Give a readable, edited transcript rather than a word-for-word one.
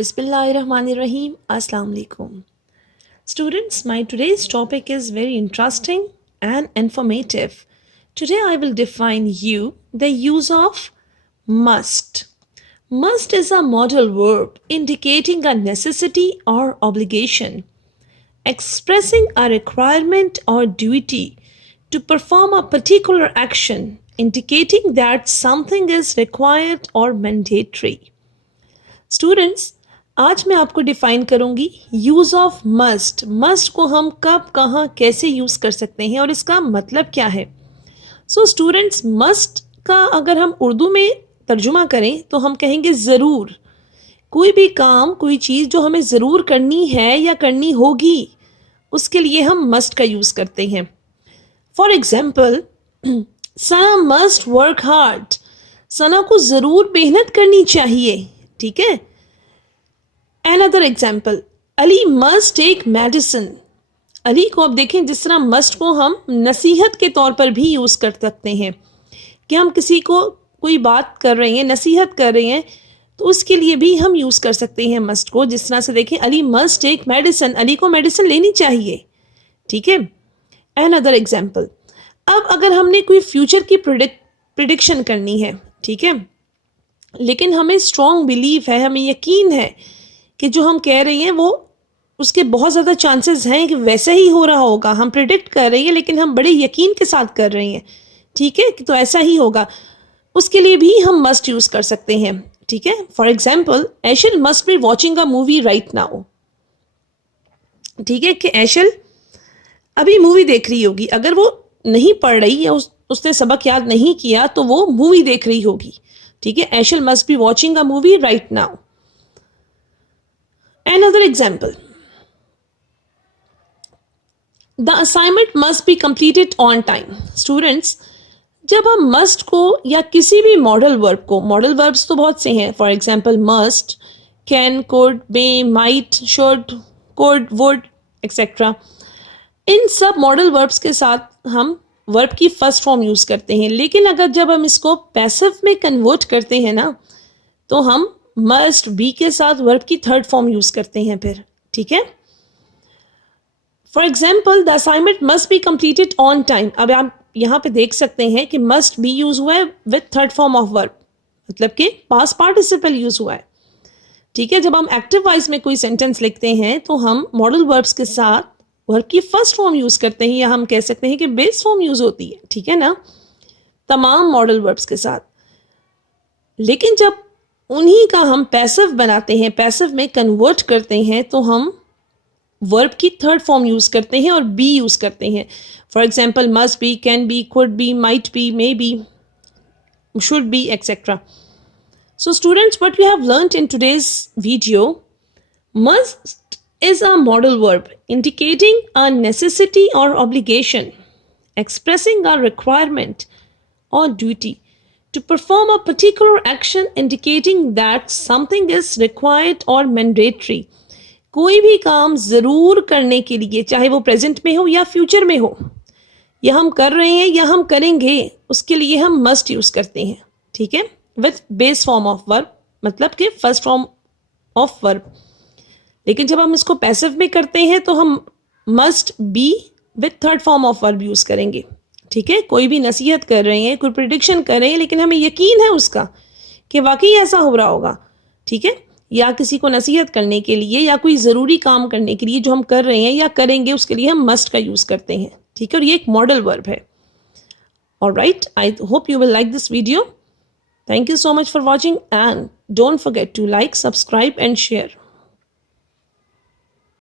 Bismillahirrahmanirrahim. Assalamu alaikum. Students, my today's topic is very interesting and informative. Today I will define you the use of must. Must is a modal verb indicating a necessity or obligation, expressing a requirement or duty to perform a particular action, indicating that something is required or mandatory. Students, आज मैं आपको define करूंगी use of must. Must को हम कब, कहाँ, कैसे use कर सकते हैं और इसका मतलब क्या है। सो स्टूडेंट्स, मस्ट का अगर हम उर्दू में तर्जुमा करें तो हम कहेंगे ज़रूर। कोई भी काम, कोई चीज़ जो हमें ज़रूर करनी है या करनी होगी, उसके लिए हम मस्ट का यूज़ करते हैं। For example, Sana must work hard. Sana को ज़रूर मेहनत करनी चाहिए, ठीक है। Another example, Ali must take medicine. Ali को अब देखें, जिस तरह मस्ट को हम नसीहत के तौर पर भी यूज़ कर सकते हैं कि हम किसी को कोई बात कर रहे हैं, नसीहत कर रहे हैं, तो उसके लिए भी हम यूज़ कर सकते हैं मस्ट को। जिस तरह से देखें, Ali must take medicine, Ali को मेडिसिन लेनी चाहिए, ठीक है। Another example, अब अगर हमने कोई फ्यूचर की प्रिडिक्शन करनी है, ठीक है, लेकिन हमें स्ट्रॉन्ग बिलीफ है, हमें यकीन है कि जो हम कह रहे हैं वो उसके बहुत ज़्यादा चांसेस हैं कि वैसा ही हो रहा होगा। हम प्रिडिक्ट कर रहे हैं लेकिन हम बड़े यकीन के साथ कर रहे हैं, ठीक है, कि तो ऐसा ही होगा। उसके लिए भी हम मस्ट यूज़ कर सकते हैं, ठीक है। For example, Aishal must be watching a movie right now. ठीक है, कि ऐशल अभी मूवी देख रही होगी। अगर वो नहीं पढ़ रही या उसने सबक याद नहीं किया तो वो मूवी देख रही होगी, ठीक है। Aishal must be watching a movie right now. Another example, the assignment must be completed on time. Students, जब हम must को या किसी भी मॉडल वर्ब को, मॉडल वर्ब्स तो बहुत से हैं, for example must, can, could, may, might, should, could, would, etc. इन सब मॉडल वर्ब्स के साथ हम वर्ब की फर्स्ट फॉर्म यूज़ करते हैं। लेकिन अगर जब हम इसको पैसिव में कन्वर्ट करते हैं ना, तो हम मस्ट बी के साथ वर्ब की थर्ड फॉर्म यूज करते हैं फिर, ठीक है। For example, the assignment must be completed on time. अब आप यहाँ पे देख सकते हैं कि मस्ट बी यूज हुआ है with third form of verb, मतलब कि पास्ट पार्टिसिपल यूज हुआ है, ठीक है। जब हम एक्टिव वॉइस में कोई सेंटेंस लिखते हैं तो हम मॉडल वर्ब्स के साथ वर्ब की फर्स्ट फॉर्म यूज करते हैं, या हम कह सकते हैं कि बेस फॉर्म यूज होती है, ठीक है ना, तमाम मॉडल वर्ब्स के साथ। लेकिन जब उन्हीं का हम पैसिव बनाते हैं, पैसिव में कन्वर्ट करते हैं, तो हम वर्ब की थर्ड फॉर्म यूज करते हैं और बी यूज करते हैं। For example, must be, can be, could be, might be, may be, should be, etcetera. So students, what we have learned in today's video, must is a modal verb indicating a necessity or obligation, expressing a requirement or duty to perform a particular action, indicating that something is required or mandatory. कोई भी काम ज़रूर करने के लिए, चाहे वो present में हो या फ्यूचर में हो, या हम कर रहे हैं या हम करेंगे, उसके लिए हम मस्ट यूज़ करते हैं, ठीक है, with base form of verb, मतलब कि फर्स्ट फॉर्म ऑफ वर्ब। लेकिन जब हम इसको पैसिव में करते हैं तो हम must be with third form of verb use करेंगे, ठीक है। कोई भी नसीहत कर रहे हैं, कोई प्रिडिक्शन कर रहे हैं, लेकिन हमें यकीन है उसका कि वाकई ऐसा हो रहा होगा, ठीक है। या किसी को नसीहत करने के लिए या कोई ज़रूरी काम करने के लिए जो हम कर रहे हैं या करेंगे, उसके लिए हम मस्ट का यूज़ करते हैं, ठीक है। और ये एक मॉडल वर्ब है। Alright, I hope you will like this video. Thank you so much for watching, and don't forget to like, subscribe and share.